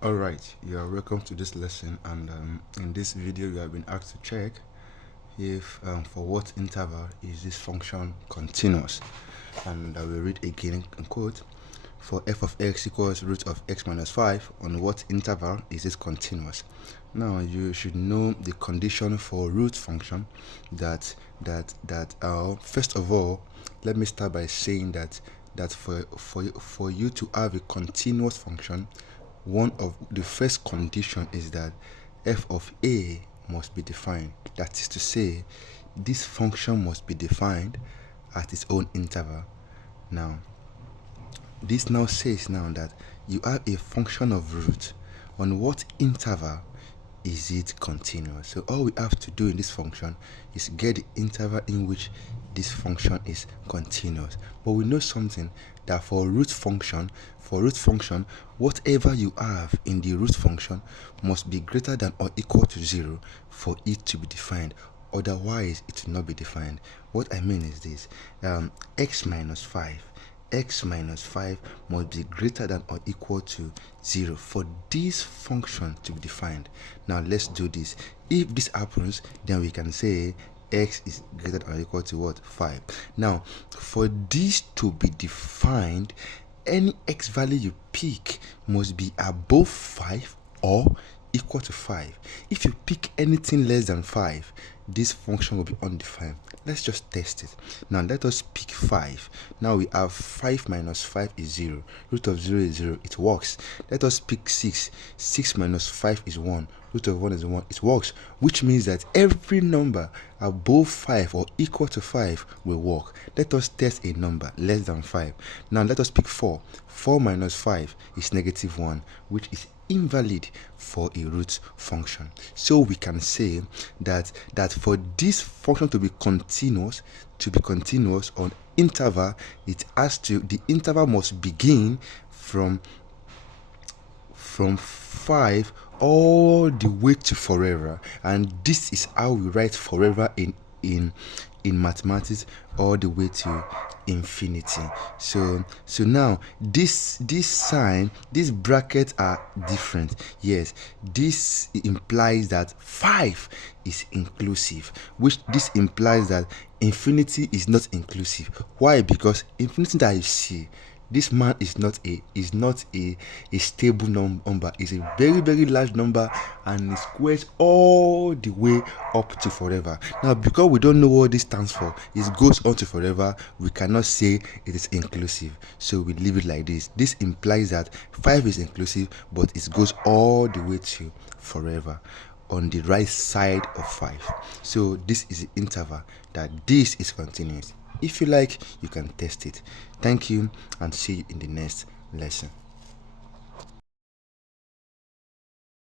Alright, you are welcome to this lesson, and in this video you have been asked to check if for what interval is this function continuous. And I will read again in quote: for f of x equals root of x minus 5, on what interval is this continuous? Now you should know the condition for root function. First of all, let me start by saying that for you to have a continuous function, one of the first condition is that f of a must be defined. That is to say, this function must be defined at its own interval. Now, this now says now that you have a function of root. On what interval is it continuous? So all we have to do in this function is get the interval in which this function is continuous. But we know something, that for root function, whatever you have in the root function must be greater than or equal to 0 for it to be defined. Otherwise, it will not be defined. What I mean is this: x minus 5 must be greater than or equal to 0 for this function to be defined. Now let's do this. If this happens, then we can say x is greater than or equal to what? 5. Now, for this to be defined, any x value you pick must be above 5 or equal to 5. If you pick anything less than 5, this function will be undefined. Let's just test it. Now let us pick 5. Now we have 5 minus 5 is 0. Root of 0 is 0. It works. Let us pick 6. 6 minus 5 is 1. Root of 1 is 1. It works. Which means that every number above 5 or equal to 5 will work. Let us test a number less than 5. Now let us pick 4. 4 minus 5 is negative 1, which is invalid for a root function. So we can say that for this function to be continuous on interval, the interval must begin from 5 all the way to forever. And this is how we write forever in mathematics, all the way to infinity. So now this sign, these brackets are different. Yes, this implies that 5 is inclusive, which this implies that infinity is not inclusive. Why? Because infinity that you see, this man is not a stable number. It's a very, very large number, and it squares all the way up to forever. Now, because we don't know what this stands for, it goes on to forever, we cannot say it is inclusive, so we leave it like this. This implies that 5 is inclusive, but it goes all the way to forever on the right side of 5. So this is the interval that this is continuous. If you like, you can test it. Thank you, and see you in the next lesson.